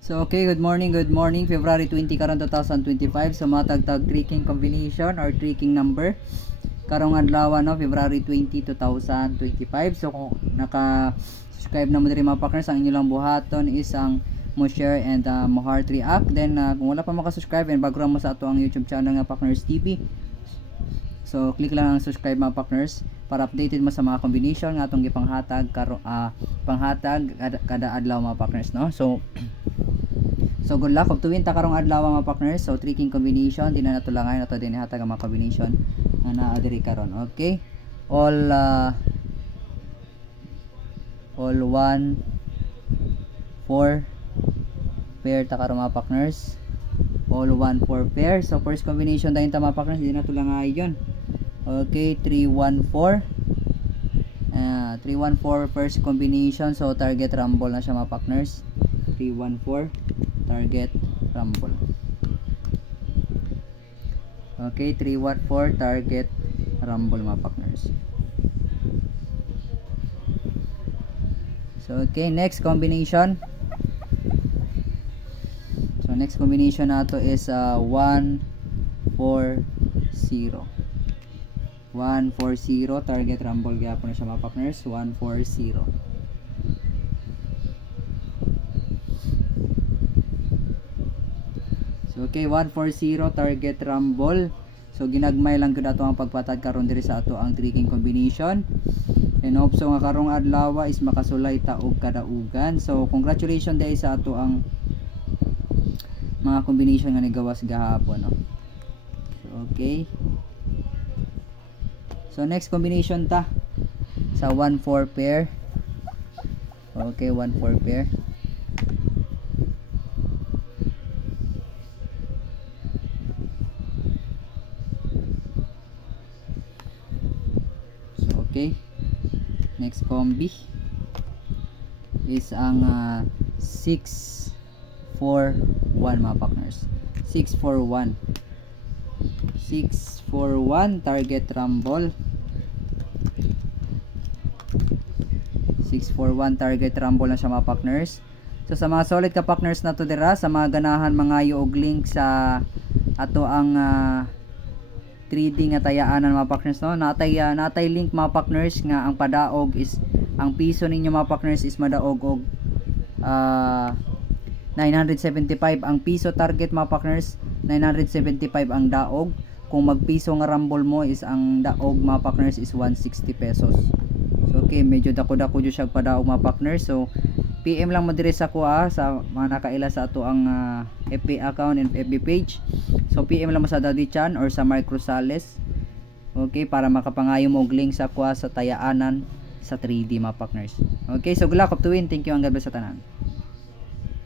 So okay, good morning, February 20 karon 2025. So matagtag tricking combination or tricking number karong adlaw no, February 20, 2025. So kung naka-subscribe na mo diri mga partners, ang inyong buhaton is ang mo share and mo heart react. Then kung wala pa maka-subscribe and bago mo sa ato ang YouTube channel nga Partners TV, so click lang ang subscribe mga partners para updated mo sa mga combination nga atong gipanghatag panghatag kada adlaw mga partners no. So good luck of tuwin ta karong adlaw mga partners. So tricking combination din na natulangay nato din hatag ang mga combination na naa diri karon. Okay? All 1 4 pair ta karon mga partners. All 1 4 pair. So first combination dayon ta mga partners, din na tulangay yon. Okay, 3 1 4. 3 1 4 first combination. So target rumble na siya mga partners. 3 1 4 target rumble. Okay, 3 1 4 target rumble mga partners. So okay, next combination. So next combination nato is 1 4 0. 1 4 0 target rumble gyapon na siya mga partners. 1 4 0. Okay, 140 target rumble. So ginagmay lang gud ato ang pagpatad karon diri sa ato ang tricking combination. And hope so nga karong adlaw is makasulay ta og kadaugan. So congratulations dai sa ato ang mga combination nga nigawas gahapon no. So, okay. So next combination ta sa 1 4 pair. Okay, 1 4 pair. Okay, next combi is ang 6 4 1 mga partners. 6 4 1 6 4 1 target rumble. 6 4 1 target rumble na siya mga partners. So sa mga solid ka partners na to dira, sa mga ganahan mga og link sa ato ang trading nga tayaanan mga partners no, natay link mga partners nga ang padaog is ang piso ninyo mga partners is madaog og 975 ang piso target mga partners, 975 ang daog. Kung magpiso nga rumble mo is ang daog mga partners is 160 pesos. So okay, medyo dako-dako jud siya padaog mga partners. So PM lang mo dire sa kuha sa mga nakaila sa ato ang FB account and FB page. So PM lang mo sa Daddy Chan or sa Mark Rosales. Okay, para makapangayo mo og link sa kuha sa tayaanan sa 3D mga partners. Okay, so good luck of to win. Thank you, ang God bless sa tanan.